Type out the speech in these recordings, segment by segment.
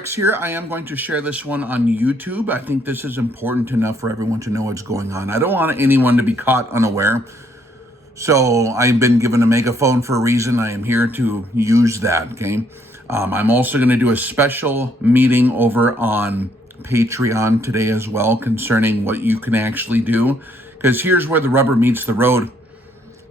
Rex here. I am going to share this one on YouTube. I think this is important enough for everyone to know what's going on. I don't want anyone to be caught unaware. So I've been given a megaphone for a reason. I am here to use that, okay? I'm also going to do a special meeting over on Patreon today as well concerning what you can actually do. Because here's where the rubber meets the road.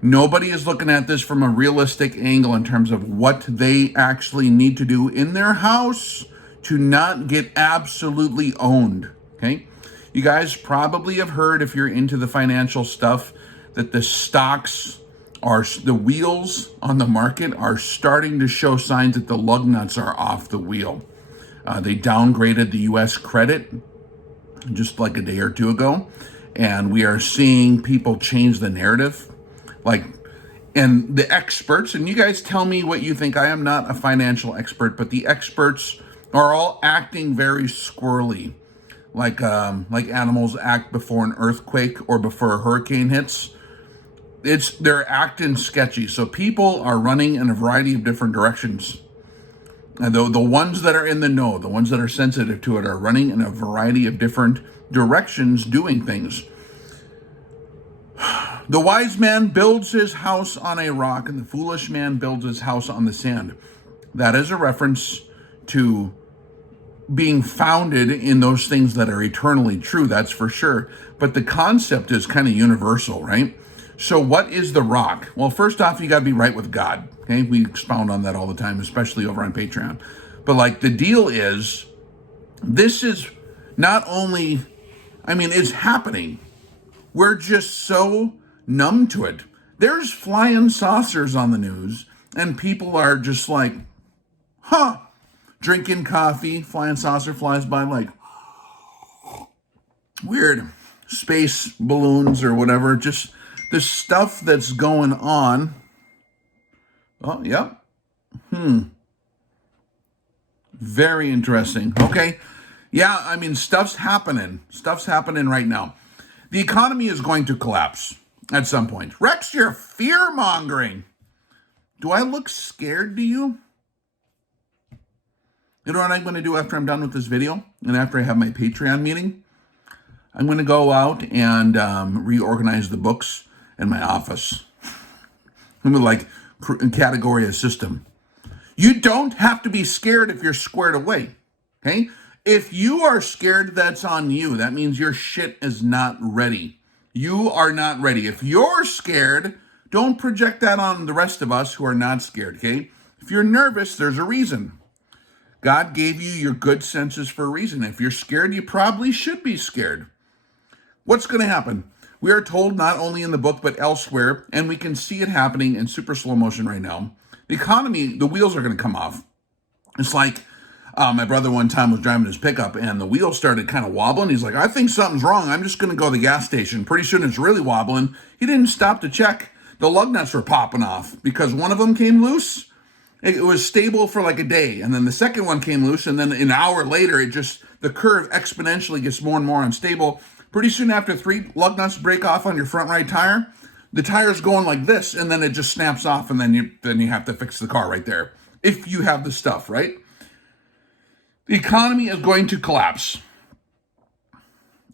Nobody is looking at this from a realistic angle in terms of what they actually need to do in their house to not get absolutely owned, okay? You guys probably have heard, if you're into the financial stuff, that the stocks are, the wheels on the market are starting to show signs that the lug nuts are off the wheel. They downgraded the U.S. credit just like a day or two ago, and we are seeing people change the narrative. And the experts, and you guys tell me what you think. I am not a financial expert, but the experts are all acting very squirrely, like animals act before an earthquake or before a hurricane hits. They're acting sketchy. So people are running in a variety of different directions. And the ones that are in the know, the ones that are sensitive to it, are running in a variety of different directions, doing things. The wise man builds his house on a rock, and the foolish man builds his house on the sand. That is a reference to being founded in those things that are eternally true, that's for sure. But the concept is kind of universal, right? So what is the rock? Well, first off, you got to be right with God, okay? We expound on that all the time, especially over on Patreon. But the deal is, this is not only, it's happening. We're just so numb to it. There's flying saucers on the news, and people are just like, drinking coffee, flying saucer flies by, like weird space balloons or whatever, just the stuff that's going on. Oh, yep. Very interesting. Okay. Yeah, stuff's happening. Stuff's happening right now. The economy is going to collapse at some point. Rex, you're fear-mongering. Do I look scared to you? You know what I'm going to do after I'm done with this video and after I have my Patreon meeting? I'm going to go out and reorganize the books in my office. I'm going to category a system. You don't have to be scared if you're squared away, okay? If you are scared, that's on you. That means your shit is not ready. You are not ready. If you're scared, don't project that on the rest of us who are not scared, okay? If you're nervous, there's a reason. God gave you your good senses for a reason. If you're scared, you probably should be scared. What's going to happen? We are told not only in the book, but elsewhere, and we can see it happening in super slow motion right now. The economy, the wheels are going to come off. It's like, my brother one time was driving his pickup and the wheel started kind of wobbling. He's like, I think something's wrong. I'm just going to go to the gas station. Pretty soon it's really wobbling. He didn't stop to check. The lug nuts were popping off because one of them came loose. It was stable for like a day. And then the second one came loose. And then an hour later, the curve exponentially gets more and more unstable. Pretty soon after 3 lug nuts break off on your front right tire, the tire's going like this. And then it just snaps off. And then you have to fix the car right there. If you have the stuff, right? The economy is going to collapse.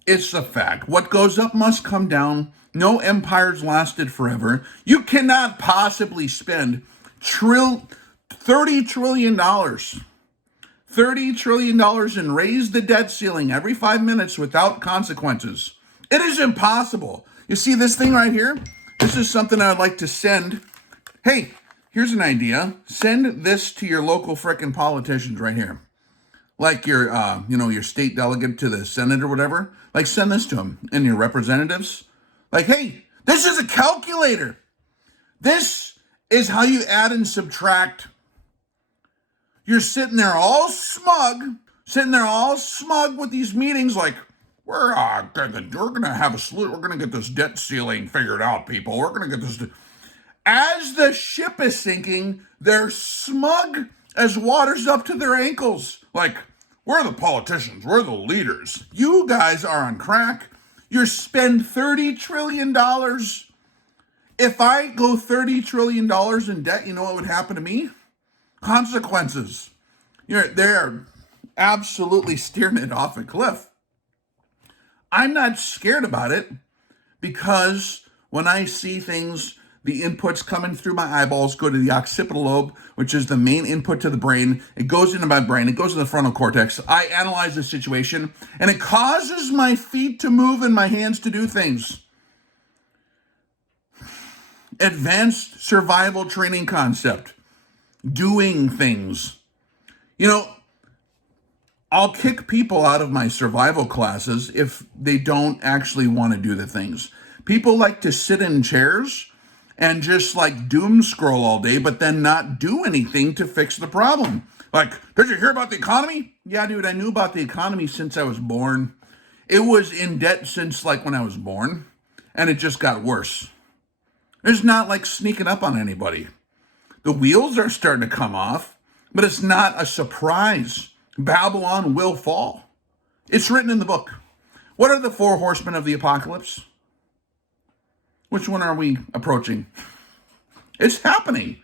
It's a fact. What goes up must come down. No empires lasted forever. You cannot possibly spend $30 trillion. $30 trillion and raise the debt ceiling every 5 minutes without consequences. It is impossible. You see this thing right here? This is something I'd like to send. Hey, here's an idea. Send this to your local frickin' politicians right here. Like your state delegate to the Senate or whatever. Send this to them and your representatives. Hey, this is a calculator. This is how you add and subtract. You're sitting there all smug with these meetings we're gonna have a solution. We're gonna get this debt ceiling figured out, people. We're gonna get this. As the ship is sinking, they're smug as water's up to their ankles. We're the politicians. We're the leaders. You guys are on crack. You spend $30 trillion. If I go $30 trillion in debt, you know what would happen to me? Consequences. You're there. absolutely steering it off a cliff. I'm not scared about it because when I see things, the inputs coming through my eyeballs go to the occipital lobe, which is the main input to the brain. It goes into my brain, it goes to the frontal cortex. I analyze the situation, and it causes my feet to move and my hands to do things. Advanced survival training concept. Doing things. You know, I'll kick people out of my survival classes if they don't actually want to do the things. People like to sit in chairs and just like doom scroll all day, but then not do anything to fix the problem. Like, did you hear about the economy? Yeah, dude, I knew about the economy since I was born. It was in debt since like when I was born, and it just got worse. It's not like sneaking up on anybody. The wheels are starting to come off, but it's not a surprise. Babylon will fall. It's written in the book. What are the 4 horsemen of the apocalypse? Which one are we approaching? It's happening.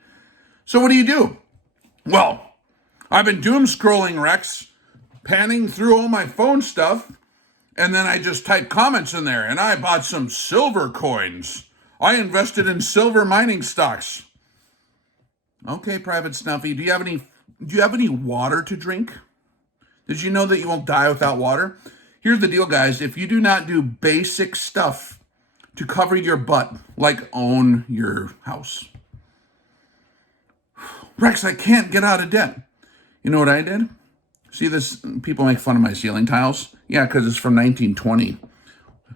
So what do? Well, I've been doom scrolling, Rex, panning through all my phone stuff, and then I just type comments in there, and I bought some silver coins. I invested in silver mining stocks. Okay, Private Snuffy, do you have any water to drink? Did you know that you won't die without water? Here's the deal, guys. If you do not do basic stuff to cover your butt, like own your house. Rex, I can't get out of debt. You know what I did? See this? People make fun of my ceiling tiles. Yeah, because it's from 1920.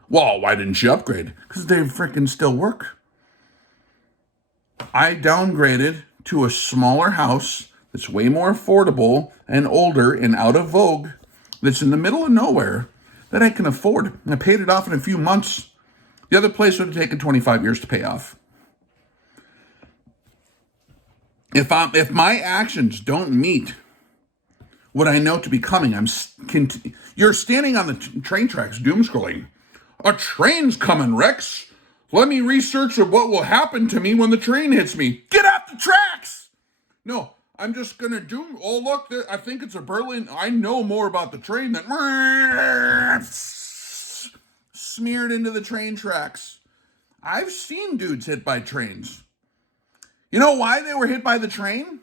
Well, why didn't you upgrade? Because they freaking still work. I downgraded to a smaller house that's way more affordable and older and out of vogue, that's in the middle of nowhere, that I can afford. And I paid it off in a few months. The other place would have taken 25 years to pay off. If my actions don't meet what I know to be coming, you're standing on the train tracks, doom scrolling. A train's coming, Rex. Let me research what will happen to me when the train hits me. Get off the tracks! No, I'm just gonna oh look, I think it's a Berlin. I know more about the train than smeared into the train tracks. I've seen dudes hit by trains. You know why they were hit by the train?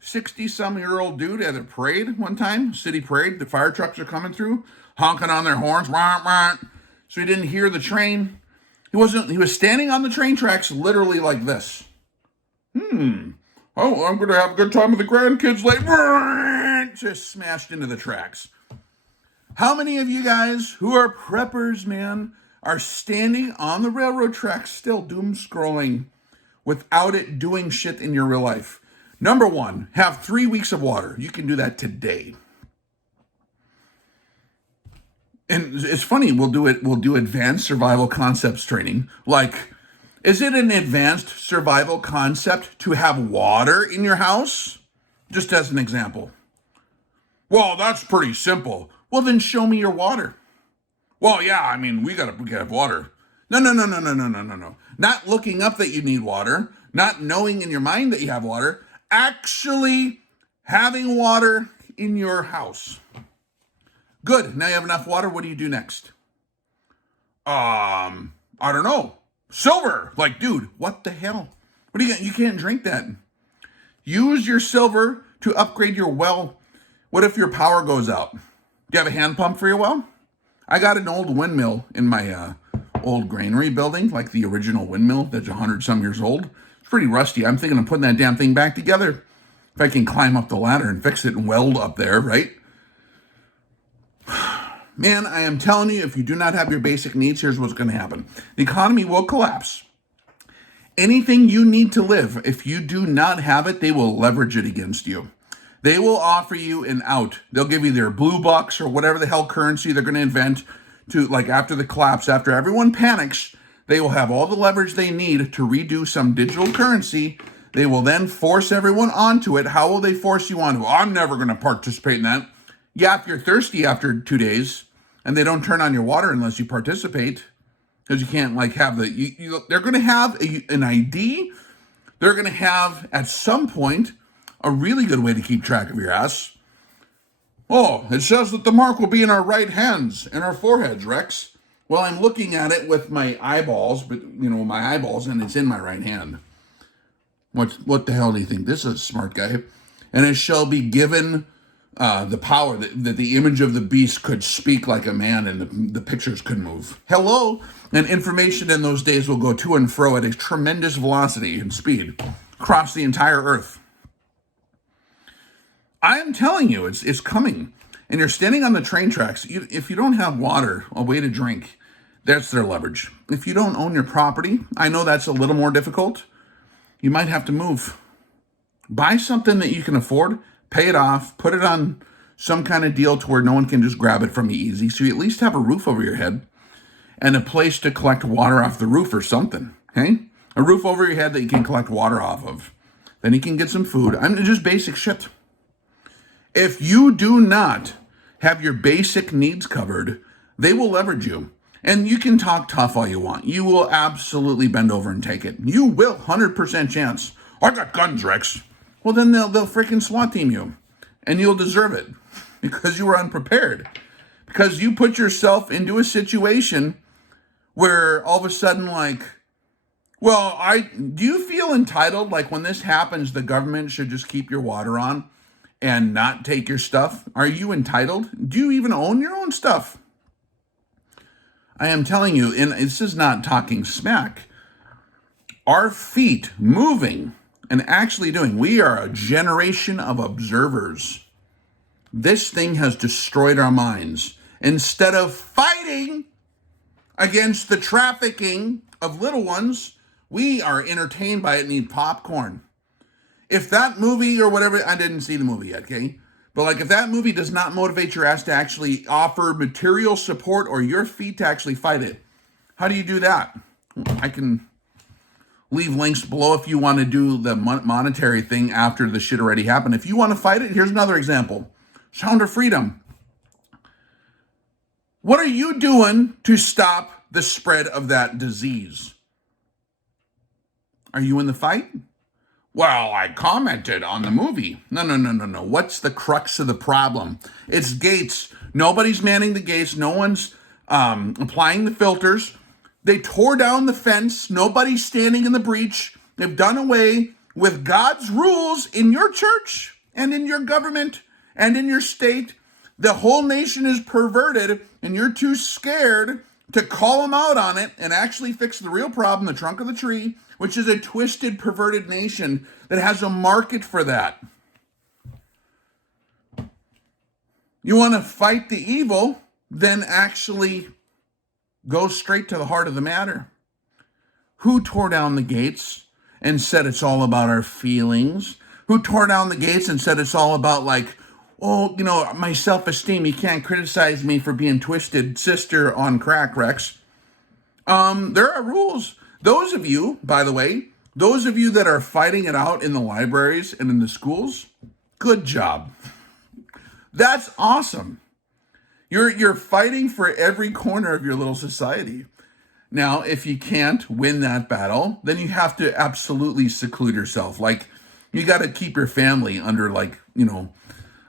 60-some-year-old dude at a parade one time, city parade. The fire trucks are coming through, honking on their horns. So he didn't hear the train. He was standing on the train tracks literally like this. Oh, I'm going to have a good time with the grandkids later. Just smashed into the tracks. How many of you guys who are preppers, man, are standing on the railroad tracks still doom scrolling without it doing shit in your real life? Number 1, have 3 weeks of water. You can do that today. And it's funny, we'll do advanced survival concepts training. Like, is it an advanced survival concept to have water in your house? Just as an example. Well, that's pretty simple. Well, then show me your water. Well, yeah, I mean, we gotta have water. No. Not looking up that you need water, not knowing in your mind that you have water, actually having water in your house. Good, now you have enough water, what do you do next? I don't know. Silver! Like, dude, what the hell? What do you got? You can't drink that. Use your silver to upgrade your well. What if your power goes out? Do you have a hand pump for your well? I got an old windmill in my old granary building, like the original windmill that's 100-some years old. It's pretty rusty. I'm thinking of putting that damn thing back together. If I can climb up the ladder and fix it and weld up there, right? Man, I am telling you, if you do not have your basic needs, here's what's going to happen. The economy will collapse. Anything you need to live, if you do not have it, they will leverage it against you. They will offer you an out. They'll give you their blue bucks or whatever the hell currency they're going to invent to, like, after the collapse, after everyone panics, they will have all the leverage they need to redo some digital currency. They will then force everyone onto it. How will they force you onto it? I'm never going to participate in that. Yeah, if you're thirsty after 2 days and they don't turn on your water unless you participate, because you can't like have they're going to have an ID. They're going to have at some point a really good way to keep track of your ass. Oh, it says that the mark will be in our right hands and our foreheads, Rex. Well, I'm looking at it with my eyeballs, but my eyeballs, and it's in my right hand. What the hell do you think? This is a smart guy. And it shall be given the power that the image of the beast could speak like a man and the pictures could move. Hello? And information in those days will go to and fro at a tremendous velocity and speed across the entire earth. I am telling you, it's coming. And you're standing on the train tracks. If you don't have water, a way to drink, that's their leverage. If you don't own your property, I know that's a little more difficult. You might have to move. Buy something that you can afford, pay it off, put it on some kind of deal to where no one can just grab it from you easy. So you at least have a roof over your head and a place to collect water off the roof or something. Okay? A roof over your head that you can collect water off of. Then you can get some food. Just basic shit. If you do not have your basic needs covered, they will leverage you. And you can talk tough all you want. You will absolutely bend over and take it. You will, 100% chance. I got guns, Rex. Well, then they'll freaking SWAT team you. And you'll deserve it. Because you were unprepared. Because you put yourself into a situation where all of a sudden, do you feel entitled? Like when this happens, the government should just keep your water on and not take your stuff? Are you entitled? Do you even own your own stuff? I am telling you, and this is not talking smack, our feet moving and actually doing, we are a generation of observers. This thing has destroyed our minds. Instead of fighting against the trafficking of little ones, we are entertained by it and eat popcorn. If that movie or whatever, I didn't see the movie yet, okay? But if that movie does not motivate your ass to actually offer material support or your feet to actually fight it, how do you do that? I can leave links below if you want to do the monetary thing after the shit already happened. If you want to fight it, here's another example. Sound of Freedom. What are you doing to stop the spread of that disease? Are you in the fight? Well, I commented on the movie. No. What's the crux of the problem? It's gates. Nobody's manning the gates. No one's applying the filters. They tore down the fence. Nobody's standing in the breach. They've done away with God's rules in your church and in your government and in your state. The whole nation is perverted, and you're too scared to call them out on it and actually fix the real problem, the trunk of the tree, which is a twisted, perverted nation that has a market for that. You want to fight the evil, then actually go straight to the heart of the matter. Who tore down the gates and said it's all about our feelings? Who tore down the gates and said it's all about my self-esteem, you can't criticize me for being twisted sister on crack, Rex. There are rules. Those of you, by the way, that are fighting it out in the libraries and in the schools, good job. That's awesome. You're fighting for every corner of your little society. Now, if you can't win that battle, then you have to absolutely seclude yourself. You got to keep your family under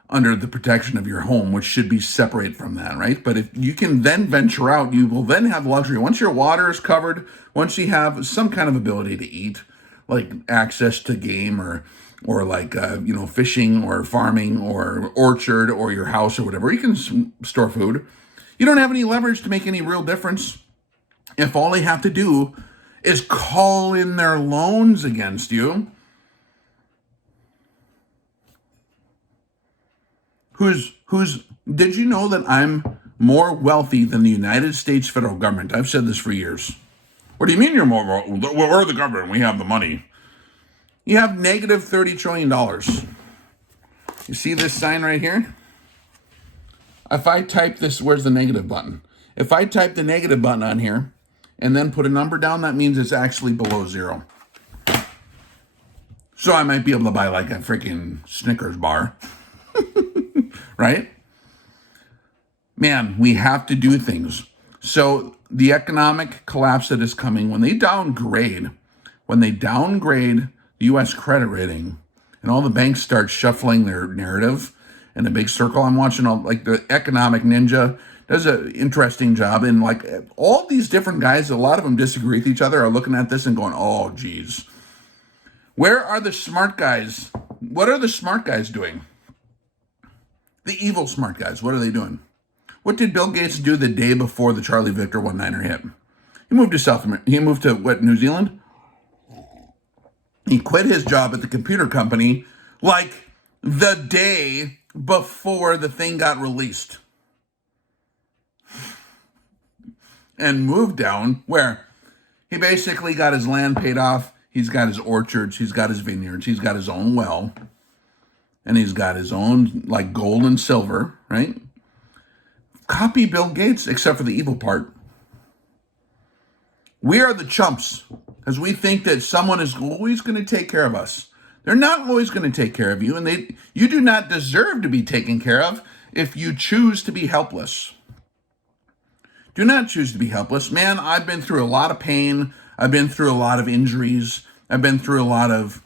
under the protection of your home, which should be separate from that, right? But if you can then venture out, you will then have luxury. Once your water is covered, once you have some kind of ability to eat, like access to game or fishing or farming or orchard or your house or whatever, you can store food. You don't have any leverage to make any real difference if all they have to do is call in their loans against you. Did you know that I'm more wealthy than the United States federal government? I've said this for years. What do you mean you're more wealthy? We're the government. We have the money. You have negative $30 trillion. You see this sign right here? If I type this, where's the negative button? If I type the negative button on here and then put a number down, that means it's actually below zero. So I might be able to buy a freaking Snickers bar. Right? Man, we have to do things. So the economic collapse that is coming, when they downgrade the U.S. credit rating and all the banks start shuffling their narrative in a big circle. I'm watching all, like, the Economic Ninja does an interesting job. And like all these different guys, a lot of them disagree with each other, are looking at this and going, oh, geez. Where are the smart guys? What are the smart guys doing? The evil smart guys, what are they doing? What did Bill Gates do the day before the Charlie Victor one-niner hit? He moved to South America. He moved to, what, New Zealand? He quit his job at the computer company like the day before the thing got released. And moved down where he basically got his land paid off. He's got his orchards. He's got his vineyards. He's got his own well. And he's got his own, like, gold and silver, right? Copy Bill Gates, except for the evil part. We are the chumps because we think that someone is always going to take care of us. They're not always going to take care of you, and you do not deserve to be taken care of if you choose to be helpless. Do not choose to be helpless. Man, I've been through a lot of pain. I've been through a lot of injuries. I've been through a lot of,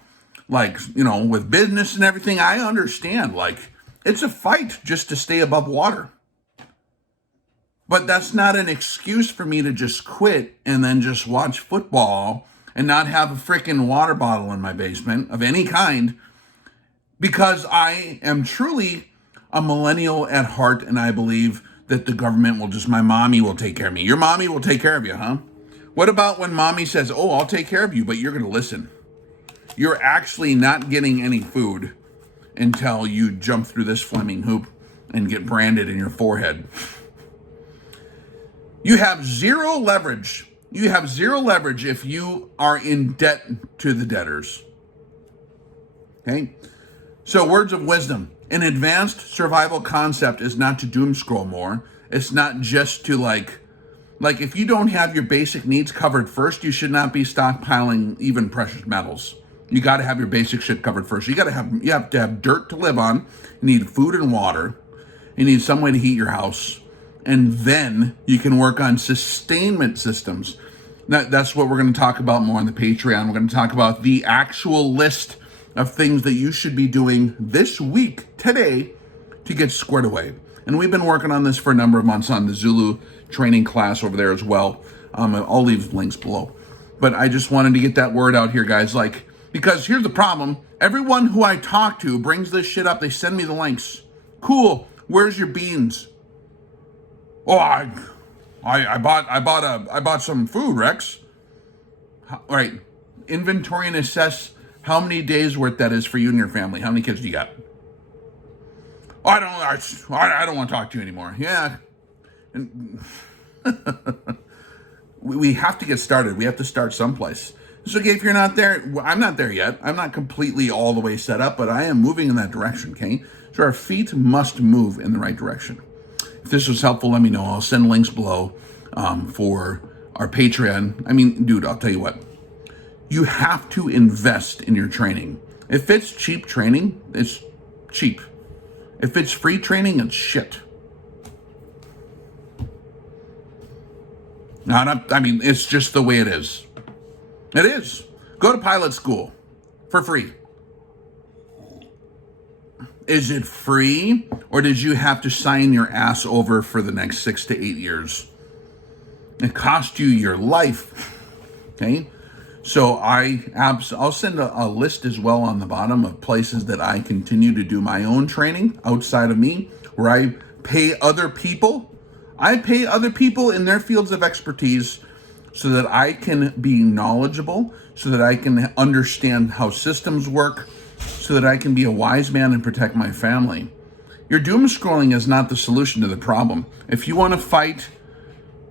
like, with business and everything. I understand, like, it's a fight just to stay above water. But that's not an excuse for me to just quit and then just watch football and not have a freaking water bottle in my basement of any kind, because I am truly a millennial at heart, and I believe that the government will my mommy will take care of me. Your mommy will take care of you, huh? What about when mommy says, oh, I'll take care of you, but you're going to listen? You're actually not getting any food until you jump through this Fleming hoop and get branded in your forehead. You have zero leverage. You have zero leverage if you are in debt to the debtors. Okay? So, words of wisdom. An advanced survival concept is not to doom scroll more. It's not just to like if you don't have your basic needs covered first, you should not be stockpiling even precious metals. You got to have your basic shit covered first. You have to have dirt to live on. You need food and water. You need some way to heat your house. And then you can work on sustainment systems. That's what we're going to talk about more on the Patreon. We're going to talk about the actual list of things that you should be doing this week, today, to get squared away. And we've been working on this for a number of months on the Zulu training class over there as well. I'll leave links below. But I just wanted to get that word out here, guys. Because here's the problem. Everyone who I talk to brings this shit up. They send me the links. Cool. Where's your beans? Oh, I bought some food, Rex. All right. Inventory and assess how many days worth that is for you and your family. How many kids do you got? Oh, I don't want to talk to you anymore. Yeah. And we have to get started. We have to start someplace. It's okay if you're not there. I'm not there yet. I'm not completely all the way set up, but I am moving in that direction, okay? So our feet must move in the right direction. If this was helpful, let me know. I'll send links below for our Patreon. I mean, dude, I'll tell you what. You have to invest in your training. If it's cheap training, it's cheap. If it's free training, it's shit. It's just the way it is. It is. Go to pilot school for free. Is it free, or did you have to sign your ass over for the next 6 to 8 years? It cost you your life. Okay? So I'll send a list as well on the bottom of places that I continue to do my own training outside of me, where I pay other people. I pay other people in their fields of expertise so that I can be knowledgeable, so that I can understand how systems work, so that I can be a wise man and protect my family. Your doom scrolling is not the solution to the problem. If you want to fight,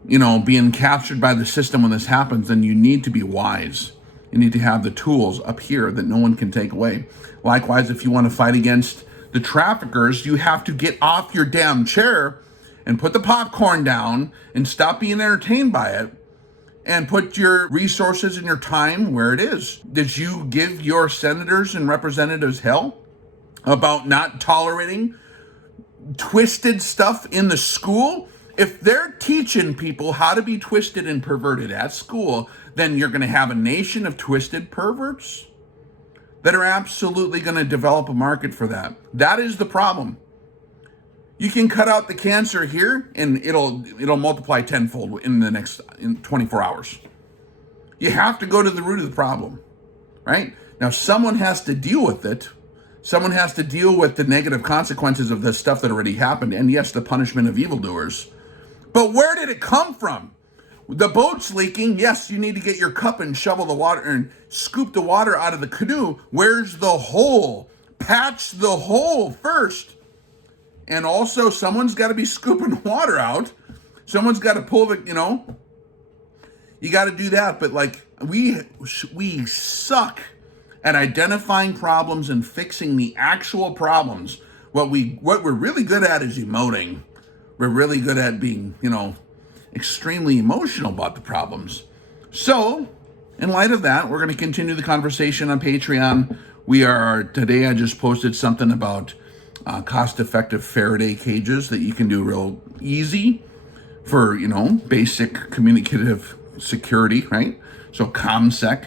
being captured by the system when this happens, then you need to be wise. You need to have the tools up here that no one can take away. Likewise, if you want to fight against the traffickers, you have to get off your damn chair and put the popcorn down and stop being entertained by it and put your resources and your time where it is. Did you give your senators and representatives hell about not tolerating twisted stuff in the school? If they're teaching people how to be twisted and perverted at school, then you're going to have a nation of twisted perverts that are absolutely going to develop a market for that. That is the problem. You can cut out the cancer here and it'll multiply tenfold in 24 hours. You have to go to the root of the problem, right? Now, someone has to deal with it. Someone has to deal with the negative consequences of the stuff that already happened. And yes, the punishment of evildoers. But where did it come from? The boat's leaking. Yes, you need to get your cup and shovel the water and scoop the water out of the canoe. Where's the hole? Patch the hole first. And also, someone's got to be scooping water out. Someone's got to pull the, you got to do that. But like, we suck at identifying problems and fixing the actual problems. What we're really good at is emoting. We're really good at being, extremely emotional about the problems. So, in light of that, we're going to continue the conversation on Patreon. Today I just posted something about cost-effective Faraday cages that you can do real easy for, basic communicative security, right? So ComSec,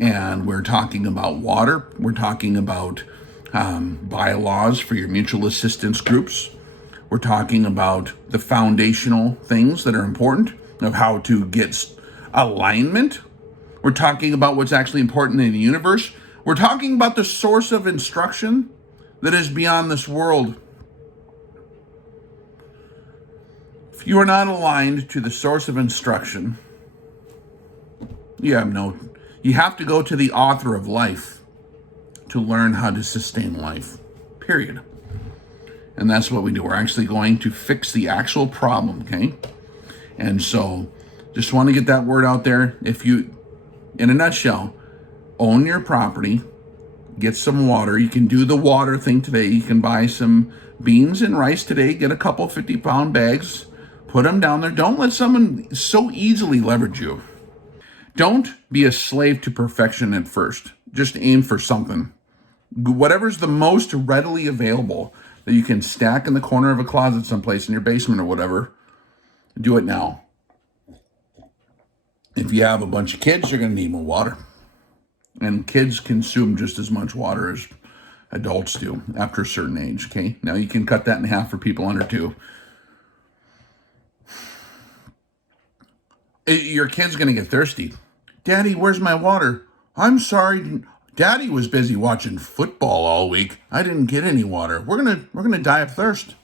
and we're talking about water. We're talking about bylaws for your mutual assistance groups. We're talking about the foundational things that are important of how to get alignment. We're talking about what's actually important in the universe. We're talking about the source of instruction that is beyond this world. If you are not aligned to the source of instruction, you have to go to the author of life to learn how to sustain life, period. And that's what we do. We're actually going to fix the actual problem, okay? And so just want to get that word out there. If you, in a nutshell, own your property, get some water. You can do the water thing today. You can buy some beans and rice today, get a couple 50-pound bags, put them down there. Don't let someone so easily leverage you. Don't be a slave to perfection at first. Just aim for something. Whatever's the most readily available that you can stack in the corner of a closet someplace in your basement or whatever, do it now. If you have a bunch of kids, you're going to need more water. And kids consume just as much water as adults do after a certain age, okay? Now you can cut that in half for people under 2. Your kid's going to get thirsty. Daddy, where's my water? I'm sorry, Daddy was busy watching football all week. I didn't get any water. We're gonna die of thirst.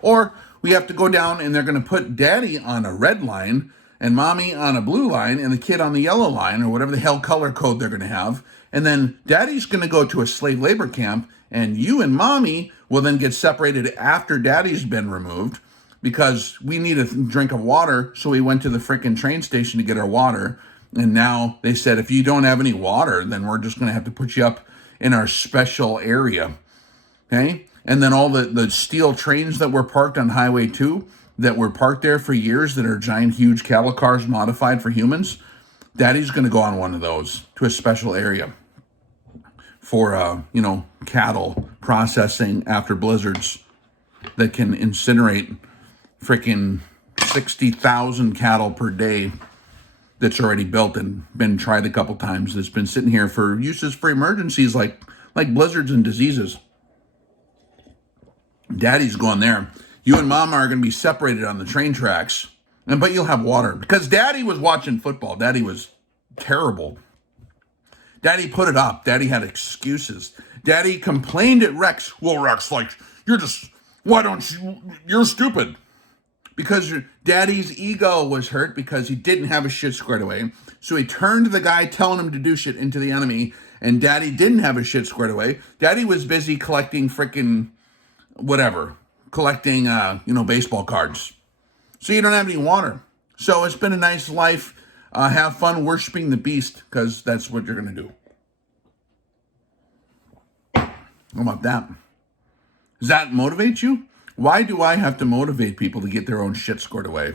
Or we have to go down and they're gonna put Daddy on a red line and Mommy on a blue line and the kid on the yellow line or whatever the hell color code they're gonna have. And then Daddy's gonna go to a slave labor camp and you and Mommy will then get separated after Daddy's been removed because we need a drink of water. So we went to the frickin' train station to get our water. And now they said, if you don't have any water, then we're just going to have to put you up in our special area. Okay? And then all the steel trains that were parked on Highway 2 that were parked there for years that are giant, huge cattle cars modified for humans, Daddy's going to go on one of those to a special area for, cattle processing after blizzards that can incinerate freaking 60,000 cattle per day. That's already built and been tried a couple times. That's been sitting here for uses for emergencies like blizzards and diseases. Daddy's going there. You and Mama are going to be separated on the train tracks, but you'll have water because Daddy was watching football. Daddy was terrible. Daddy put it up. Daddy had excuses. Daddy complained at Rex. Well, Rex, you're stupid. Because your Daddy's ego was hurt because he didn't have his shit squared away. So he turned the guy telling him to do shit into the enemy. And Daddy didn't have his shit squared away. Daddy was busy collecting frickin' whatever. Collecting, baseball cards. So you don't have any water. So it's been a nice life. Have fun worshiping the beast because that's what you're going to do. How about that? Does that motivate you? Why do I have to motivate people to get their own shit squared away?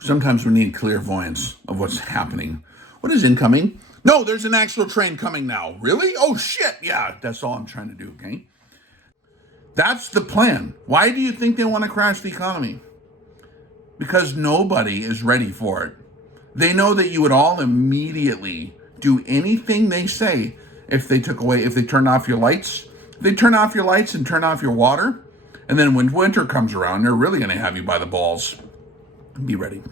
Sometimes we need clairvoyance of what's happening. What is incoming? No, there's an actual train coming now. Really? Oh, shit. Yeah, that's all I'm trying to do, okay? That's the plan. Why do you think they want to crash the economy? Because nobody is ready for it. They know that you would all immediately do anything they say if they turned off your lights. They turn off your lights and turn off your water, And then when winter comes around, they're really going to have you by the balls. Be ready.